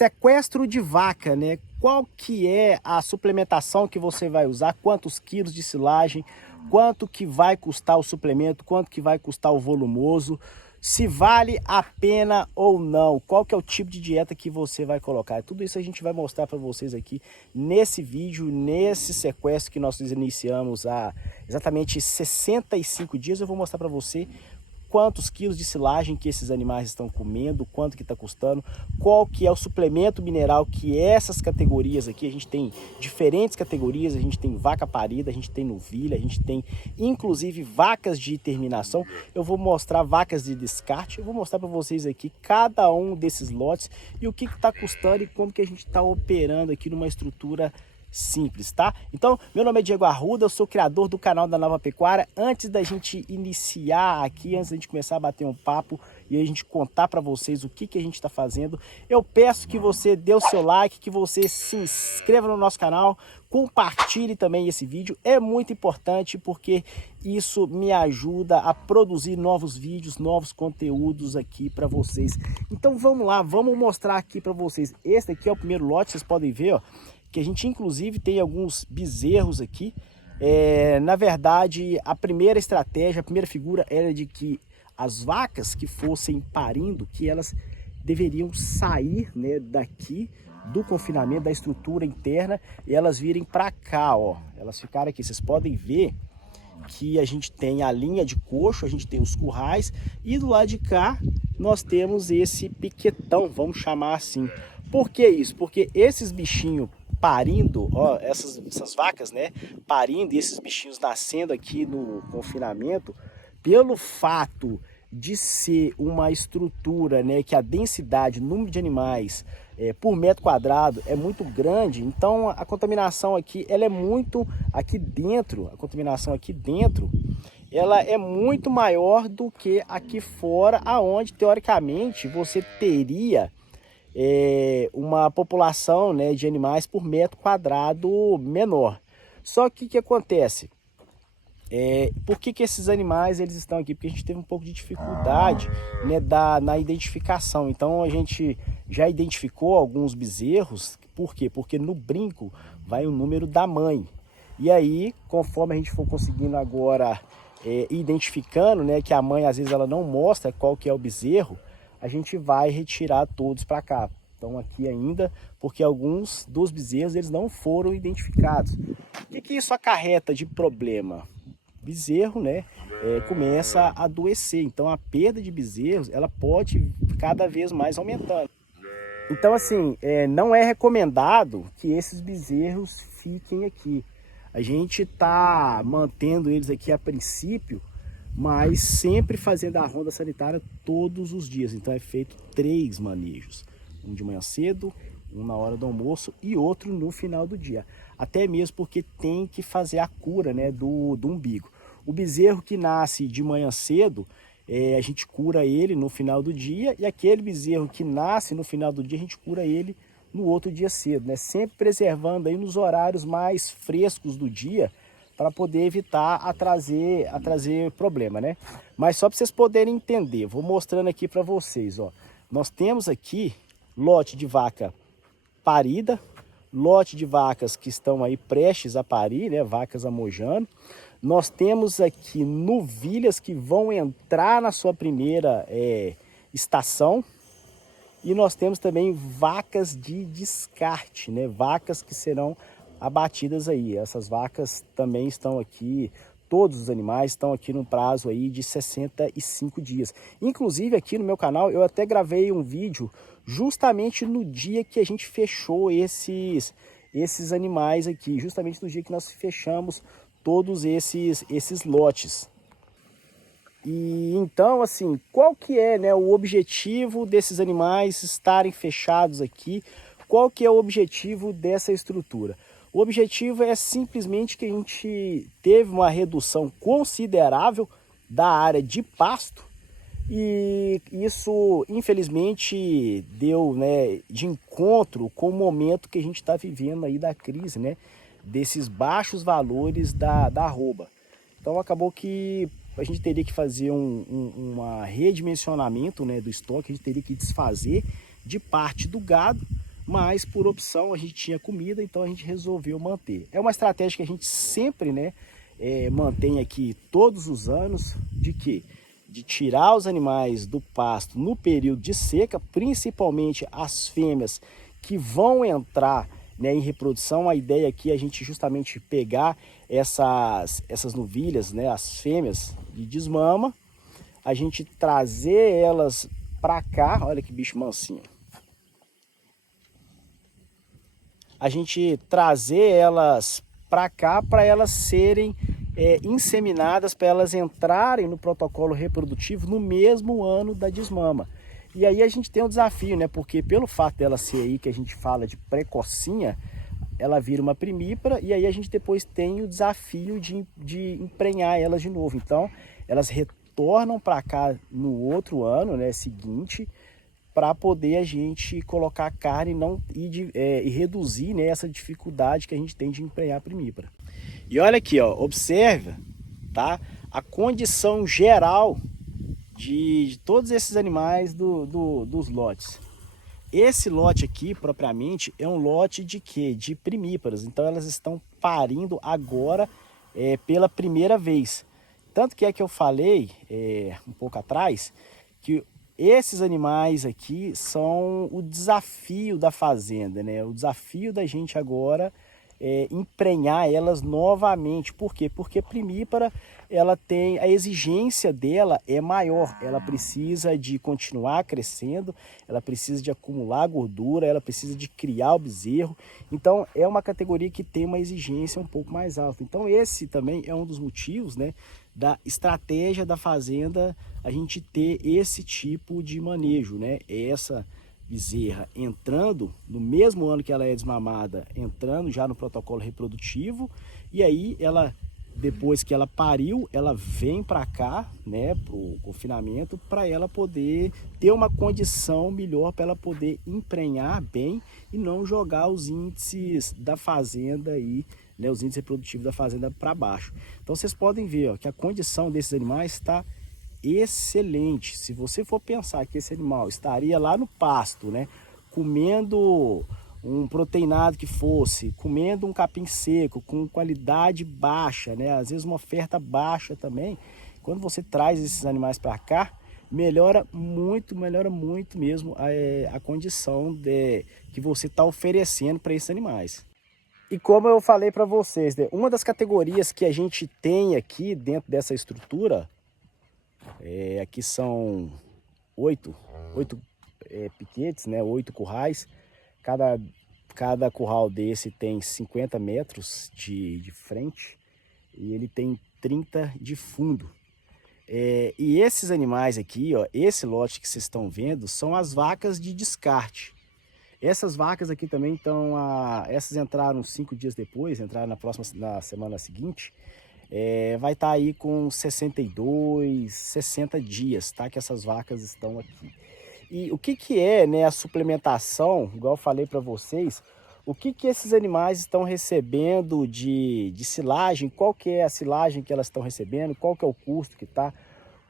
Sequestro de vaca, né? Qual que é a suplementação que você vai usar? Quantos quilos de silagem? Quanto que vai custar o suplemento? Quanto que vai custar o volumoso? Se vale a pena ou não? Qual que é o tipo de dieta que você vai colocar? Tudo isso a gente vai mostrar para vocês aqui nesse vídeo, nesse sequestro que nós iniciamos há exatamente 65 dias. Eu vou mostrar para você quantos quilos de silagem que esses animais estão comendo, quanto que está custando, qual que é o suplemento mineral que essas categorias aqui, a gente tem diferentes categorias, a gente tem vaca parida, a gente tem novilha, a gente tem inclusive vacas de terminação. Eu vou mostrar vacas de descarte, eu vou mostrar para vocês aqui cada um desses lotes e o que está custando e como que a gente está operando aqui numa estrutura simples, tá? Então, meu nome é Diego Arruda, eu sou criador do canal da Nova Pecuária. Antes da gente iniciar aqui, antes da gente começar a bater um papo e a gente contar para vocês o que a gente está fazendo, eu peço que você dê o seu like, que você se inscreva no nosso canal, compartilhe também esse vídeo. É muito importante porque isso me ajuda a produzir novos vídeos, novos conteúdos aqui para vocês. Então vamos lá, vamos mostrar aqui para vocês. Esse aqui é o primeiro lote, vocês podem ver, ó, que a gente inclusive tem alguns bezerros aqui. Na verdade, a primeira estratégia, a primeira figura era de que as vacas que fossem parindo, que elas deveriam sair, né, daqui do confinamento, da estrutura interna, e elas virem para cá, ó. Elas ficaram aqui, vocês podem ver que a gente tem a linha de coxo, a gente tem os currais, e do lado de cá nós temos esse piquetão, vamos chamar assim. Por que isso? Porque esses bichinhos parindo, ó, essas vacas, né, parindo e esses bichinhos nascendo aqui no confinamento, pelo fato de ser uma estrutura, né, que a densidade, o número de animais por metro quadrado é muito grande, então a contaminação aqui, ela é muito aqui dentro, a contaminação aqui dentro, ela é muito maior do que aqui fora, aonde teoricamente você teria uma população, né, de animais por metro quadrado menor. Só que o que acontece? Por que esses animais eles estão aqui? Porque a gente teve um pouco de dificuldade, né, na identificação. Então a gente já identificou alguns bezerros. Por quê? Porque no brinco vai o número da mãe. E aí, conforme a gente for conseguindo agora identificando, né, que a mãe às vezes ela não mostra qual que é o bezerro, a gente vai retirar todos para cá. Então aqui ainda, porque alguns dos bezerros eles não foram identificados. O que isso acarreta de problema? Bezerro, né, começa a adoecer. Então a perda de bezerros, ela pode cada vez mais aumentando. Então assim, não é recomendado que esses bezerros fiquem aqui. A gente está mantendo eles aqui a princípio, mas sempre fazendo a ronda sanitária todos os dias. Então é feito 3 manejos, um de manhã cedo, um na hora do almoço e outro no final do dia. Até mesmo porque tem que fazer a cura, né, do umbigo. O bezerro que nasce de manhã cedo, a gente cura ele no final do dia, e aquele bezerro que nasce no final do dia, a gente cura ele no outro dia cedo, né? Sempre preservando aí nos horários mais frescos do dia, para poder evitar a trazer problema, né? Mas só para vocês poderem entender, vou mostrando aqui para vocês, ó. Nós temos aqui lote de vaca parida, lote de vacas que estão aí prestes a parir, né? Vacas amojando. Nós temos aqui novilhas que vão entrar na sua primeira estação. E nós temos também vacas de descarte, né? Vacas que serão abatidas aí. Essas vacas também estão aqui, todos os animais estão aqui num prazo aí de 65 dias. Inclusive aqui no meu canal eu até gravei um vídeo justamente no dia que a gente fechou esses animais aqui, justamente no dia que nós fechamos todos esses lotes. E então, assim, qual que é, né, o objetivo desses animais estarem fechados aqui? Qual que é o objetivo dessa estrutura? O objetivo é simplesmente que a gente teve uma redução considerável da área de pasto e isso, infelizmente, deu, né, de encontro com o momento que a gente está vivendo aí da crise, né, desses baixos valores da arroba. Então acabou que a gente teria que fazer um redimensionamento, né, do estoque, a gente teria que desfazer de parte do gado mas por opção a gente tinha comida, então a gente resolveu manter. É uma estratégia que a gente sempre, né, mantém aqui todos os anos, de quê? De tirar os animais do pasto no período de seca, principalmente as fêmeas que vão entrar, né, em reprodução. A ideia aqui é a gente justamente pegar essas novilhas, né, as fêmeas de desmama, a gente trazer elas para cá. Olha que bicho mansinho. A gente trazer elas para cá para elas serem inseminadas, para elas entrarem no protocolo reprodutivo no mesmo ano da desmama. E aí a gente tem um desafio, né? Porque pelo fato dela ser aí que a gente fala de precocinha, ela vira uma primípara, e aí a gente depois tem o desafio de emprenhar elas de novo. Então elas retornam para cá no outro ano, né, seguinte, para poder a gente colocar carne e reduzir, né, essa dificuldade que a gente tem de emprenhar a primípara. E olha aqui, ó, observa, tá, a condição geral de todos esses animais dos lotes. Esse lote aqui, propriamente, é um lote de quê? De primíparas. Então elas estão parindo agora pela primeira vez. Tanto que é que eu falei um pouco atrás que esses animais aqui são o desafio da fazenda, né? O desafio da gente agora emprenhar elas novamente. Por quê? Porque primípara, ela tem, a exigência dela é maior, ela precisa de continuar crescendo, ela precisa de acumular gordura, ela precisa de criar o bezerro. Então é uma categoria que tem uma exigência um pouco mais alta. Então esse também é um dos motivos, né, da estratégia da fazenda, a gente ter esse tipo de manejo, né? Essa bezerra entrando no mesmo ano que ela é desmamada, entrando já no protocolo reprodutivo, e aí ela, depois que ela pariu, ela vem para cá, né, para o confinamento, para ela poder ter uma condição melhor, para ela poder emprenhar bem e não jogar os índices da fazenda aí, né, os índices reprodutivos da fazenda para baixo. Então vocês podem ver, ó, que a condição desses animais está excelente. Se você for pensar que esse animal estaria lá no pasto, né, comendo um proteinado que fosse, comendo um capim seco com qualidade baixa, né, às vezes uma oferta baixa também, quando você traz esses animais para cá, melhora muito mesmo a condição que você está oferecendo para esses animais. E como eu falei para vocês, né, uma das categorias que a gente tem aqui dentro dessa estrutura, aqui são oito piquetes, né, 8 currais. Cada curral desse tem 50 metros de frente e ele tem 30 de fundo. E esses animais aqui, ó, esse lote que vocês estão vendo, são as vacas de descarte. Essas vacas aqui também estão, essas entraram 5 dias depois, entraram na semana seguinte. Vai estar aí com 62, 60 dias, tá? Que essas vacas estão aqui. E o que é, né, a suplementação, igual eu falei para vocês, o que esses animais estão recebendo de silagem, qual que é a silagem que elas estão recebendo, qual que é o custo que tá,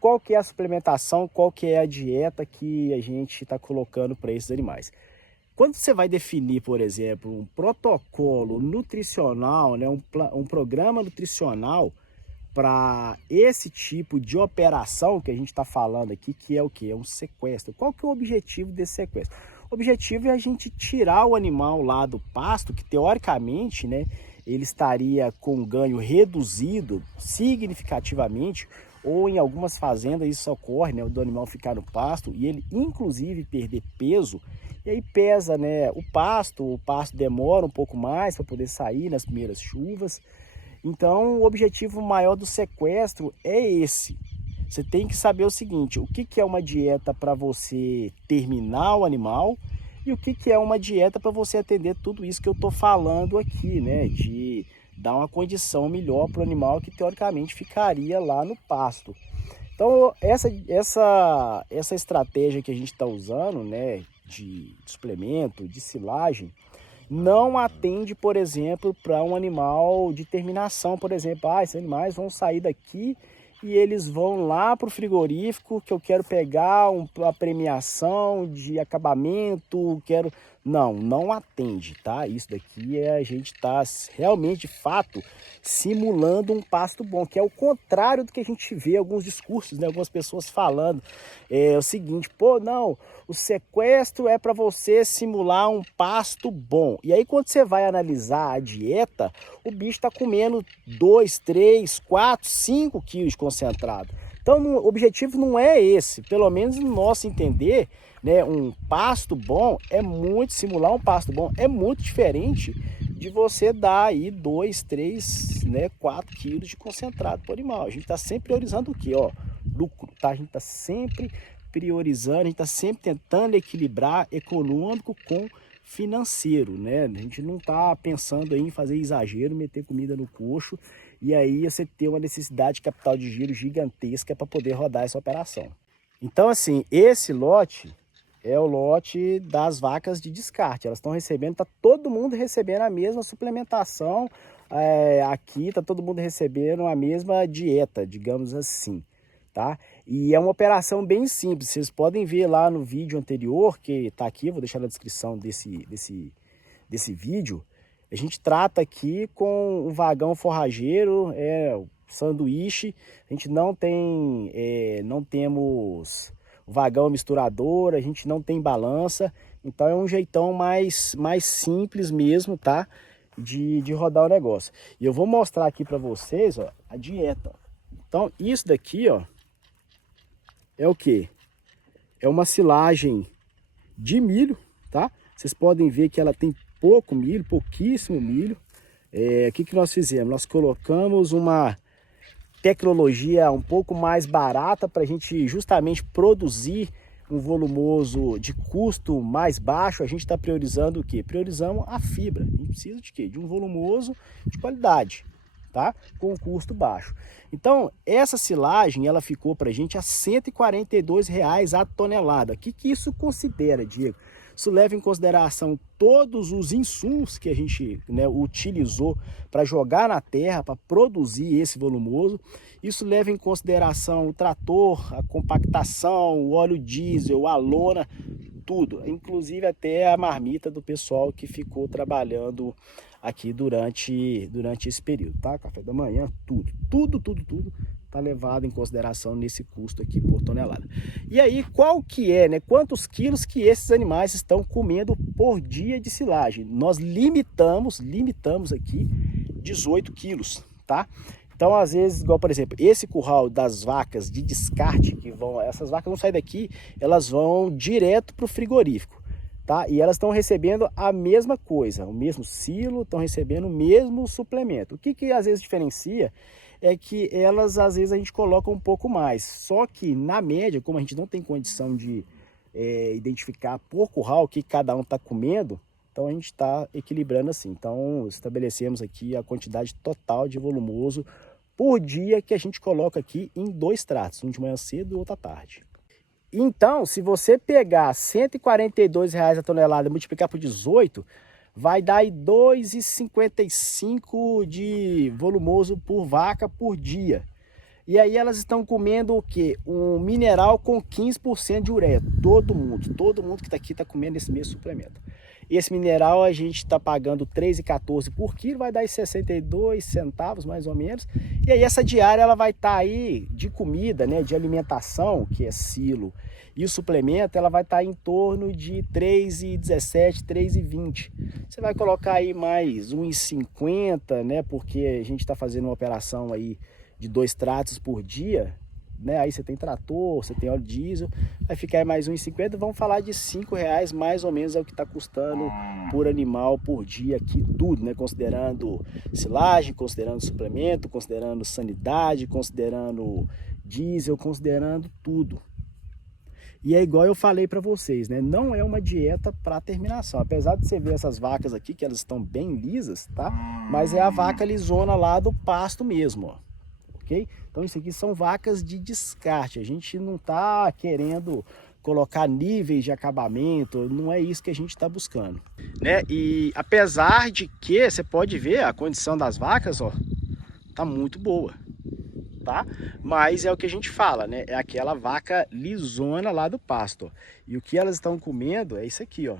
qual que é a suplementação, qual que é a dieta que a gente está colocando para esses animais. Quando você vai definir, por exemplo, um protocolo nutricional, né, um programa nutricional para esse tipo de operação que a gente está falando aqui, que é o que? É um sequestro. Qual que é o objetivo desse sequestro? O objetivo é a gente tirar o animal lá do pasto, que teoricamente, né, ele estaria com ganho reduzido significativamente, ou em algumas fazendas isso ocorre, né, do animal ficar no pasto e ele inclusive perder peso. E aí pesa, né, o pasto demora um pouco mais para poder sair nas primeiras chuvas. Então o objetivo maior do sequestro é esse. Você tem que saber o seguinte, o que é uma dieta para você terminar o animal e o que é uma dieta para você atender tudo isso que eu estou falando aqui, né, de dar uma condição melhor para o animal que teoricamente ficaria lá no pasto. Então essa estratégia que a gente está usando, né, de suplemento, de silagem, não atende, por exemplo, para um animal de terminação, por exemplo, esses animais vão sair daqui e eles vão lá para o frigorífico que eu quero pegar uma premiação de acabamento, quero... Não, não atende, tá? Isso daqui a gente tá realmente, de fato, simulando um pasto bom, que é o contrário do que a gente vê alguns discursos, né? Algumas pessoas falando. É o seguinte, pô, não, o sequestro é para você simular um pasto bom. E aí quando você vai analisar a dieta, o bicho está comendo 2, 3, 4, 5 quilos de concentrado. Então o objetivo não é esse, pelo menos no nosso entender, né? Um pasto bom é muito, simular um pasto bom é muito diferente de você dar aí 2, 3, né, 4 quilos de concentrado por animal. A gente está sempre priorizando o quê? Ó, lucro, tá? A gente está sempre priorizando, a gente está sempre tentando equilibrar econômico com financeiro, né? A gente não está pensando em fazer exagero, meter comida no coxo e aí você ter uma necessidade de capital de giro gigantesca para poder rodar essa operação. Então, assim, esse lote é o lote das vacas de descarte. Elas estão recebendo, está todo mundo recebendo a mesma suplementação. Aqui está todo mundo recebendo a mesma dieta, digamos assim, tá? E é uma operação bem simples. Vocês podem ver lá no vídeo anterior, que está aqui, vou deixar na descrição desse vídeo. A gente trata aqui com um vagão forrageiro, sanduíche. A gente não tem, não temos vagão misturador, a gente não tem balança, então é um jeitão mais simples mesmo, tá? De rodar o negócio. E eu vou mostrar aqui para vocês, ó, a dieta. Então isso daqui, ó, é o que? É uma silagem de milho, tá? Vocês podem ver que ela tem pouco milho, pouquíssimo milho. O que nós fizemos? Nós colocamos uma tecnologia um pouco mais barata para a gente justamente produzir um volumoso de custo mais baixo. A gente está priorizando o quê? Priorizamos a fibra. A gente precisa de quê? De um volumoso de qualidade, tá? Com custo baixo. Então, essa silagem, ela ficou para a gente a R$ 142,00 a tonelada. O que isso considera, Diego? Isso leva em consideração todos os insumos que a gente, né, utilizou para jogar na terra, para produzir esse volumoso. Isso leva em consideração o trator, a compactação, o óleo diesel, a lona, tudo. Inclusive até a marmita do pessoal que ficou trabalhando aqui durante esse período, tá? Café da manhã, tudo tá levado em consideração nesse custo aqui por tonelada. E aí, qual que é, né? Quantos quilos que esses animais estão comendo por dia de silagem? Nós limitamos aqui 18 quilos, tá? Então, às vezes, igual por exemplo, esse curral das vacas de descarte, essas vacas vão sair daqui, elas vão direto para o frigorífico, tá? E elas estão recebendo a mesma coisa, o mesmo silo, estão recebendo o mesmo suplemento. O que às vezes diferencia é que elas, às vezes, a gente coloca um pouco mais. Só que, na média, como a gente não tem condição de identificar por curral o que cada um está comendo, então a gente está equilibrando assim. Então, estabelecemos aqui a quantidade total de volumoso por dia que a gente coloca aqui em 2 tratos, um de manhã cedo e outro à tarde. Então, se você pegar R$ 142,00 a tonelada e multiplicar por 18, vai dar aí 2,55 de volumoso por vaca por dia. E aí elas estão comendo o quê? Um mineral com 15% de ureia. Todo mundo que está aqui está comendo esse mesmo suplemento. Esse mineral a gente está pagando R$ 3,14 por quilo, vai dar aí 62 centavos mais ou menos. E aí essa diária ela vai estar aí de comida, né, de alimentação, que é silo, e o suplemento ela vai estar em torno de R$ 3,17, R$ 3,20. Você vai colocar aí mais R$ 1,50, né, porque a gente está fazendo uma operação aí de 2 tratos por dia, né? Aí você tem trator, você tem óleo diesel, vai ficar aí mais R$ 1,50, vamos falar de R$ 5,00 mais ou menos é o que está custando por animal por dia aqui, tudo, né? Considerando silagem, considerando suplemento, considerando sanidade, considerando diesel, considerando tudo. E é igual eu falei para vocês, né? Não é uma dieta para terminação. Apesar de você ver essas vacas aqui, que elas estão bem lisas, tá? Mas é a vaca lisona lá do pasto mesmo, ó. Ok? Então isso aqui são vacas de descarte. A gente não está querendo colocar níveis de acabamento, não é isso que a gente está buscando, né? E apesar de que você pode ver a condição das vacas, ó, tá muito boa. tá? Mas é o que a gente fala, né? É aquela vaca lisona lá do pasto, ó. E o que elas estão comendo é isso aqui, ó.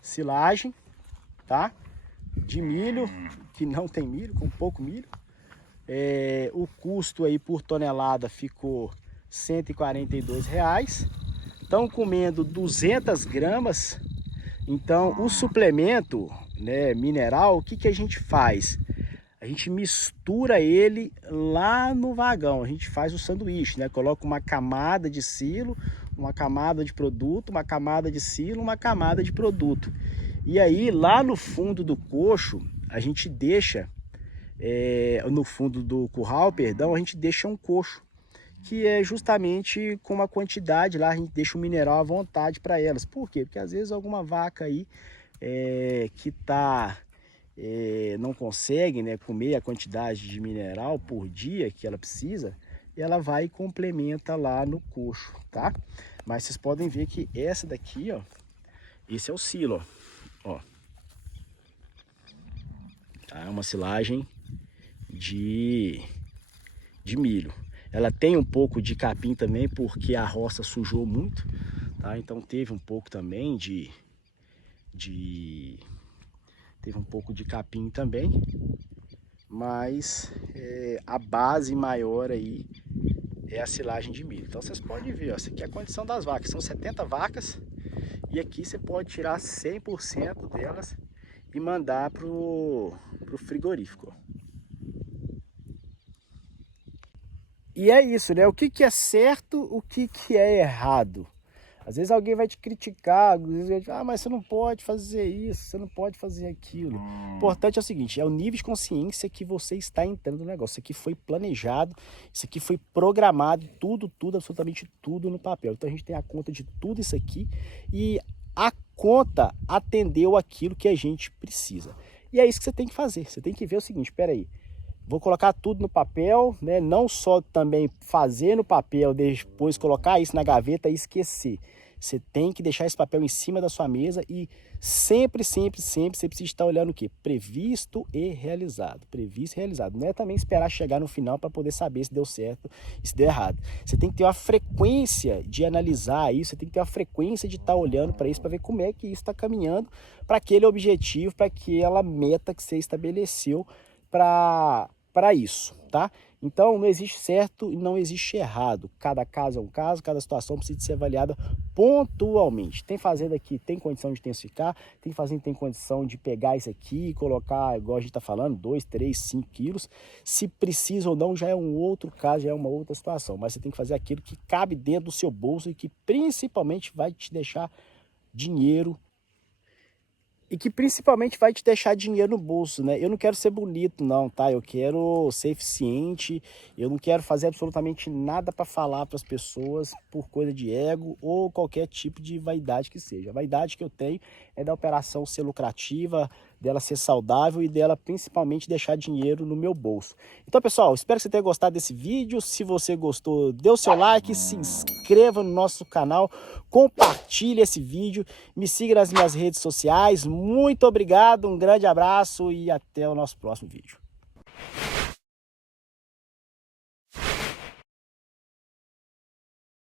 Silagem, tá? De milho, que não tem milho, com pouco milho. O custo aí por tonelada ficou R$ 142. Estão comendo 200 gramas. Então o suplemento, né, mineral, o que que a gente faz? A gente mistura ele lá no vagão, a gente faz o sanduíche, né? Coloca uma camada de silo, uma camada de produto, uma camada de silo, uma camada de produto. E aí lá no fundo do coxo, a gente deixa, no fundo do curral, perdão, a gente deixa um coxo, que é justamente com uma quantidade lá, a gente deixa o mineral à vontade para elas. Por quê? Porque às vezes alguma vaca aí que não consegue, né, comer a quantidade de mineral por dia que ela precisa, ela vai e complementa lá no coxo, tá? Mas vocês podem ver que essa daqui, ó, esse é o silo, ó. Tá? É uma silagem de milho. Ela tem um pouco de capim também, porque a roça sujou muito, tá? Então teve um pouco também teve um pouco de capim também, mas a base maior aí é a silagem de milho. Então vocês podem ver, ó, essa aqui é a condição das vacas, são 70 vacas, e aqui você pode tirar 100% delas e mandar pro frigorífico. E é isso, né? O que que é certo, o que que é errado? Às vezes alguém vai te criticar, às vezes vai dizer, mas você não pode fazer isso, você não pode fazer aquilo. O importante é o seguinte, é o nível de consciência que você está entrando no negócio. Isso aqui foi planejado, isso aqui foi programado, tudo, absolutamente tudo no papel. Então a gente tem a conta de tudo isso aqui e a conta atendeu aquilo que a gente precisa. E é isso que você tem que fazer, você tem que ver o seguinte, espera aí. Vou colocar tudo no papel, né? Não só também fazer no papel, depois colocar isso na gaveta e esquecer. Você tem que deixar esse papel em cima da sua mesa e sempre você precisa estar olhando o quê? Previsto e realizado. Previsto e realizado. Não é também esperar chegar no final para poder saber se deu certo e se deu errado. Você tem que ter uma frequência de analisar isso, você tem que ter uma frequência de estar olhando para isso, para ver como é que isso está caminhando para aquele objetivo, para aquela meta que você estabeleceu para isso, tá? Então não existe certo e não existe errado. Cada caso é um caso, cada situação precisa ser avaliada pontualmente. Tem fazenda que tem condição de intensificar, tem fazenda que tem condição de pegar isso aqui e colocar, igual a gente está falando, 2, 3, 5 quilos. Se precisa ou não, já é um outro caso, já é uma outra situação. Mas você tem que fazer aquilo que cabe dentro do seu bolso e que principalmente vai te deixar dinheiro. E que principalmente vai te deixar dinheiro no bolso, né? Eu não quero ser bonito não, tá? Eu quero ser eficiente, eu não quero fazer absolutamente nada para falar para as pessoas por coisa de ego ou qualquer tipo de vaidade que seja. A vaidade que eu tenho é da operação ser lucrativa, dela ser saudável e dela principalmente deixar dinheiro no meu bolso. Então, pessoal, espero que você tenha gostado desse vídeo. Se você gostou, dê o seu like, se inscreva no nosso canal, compartilhe esse vídeo, me siga nas minhas redes sociais. Muito obrigado, um grande abraço e até o nosso próximo vídeo.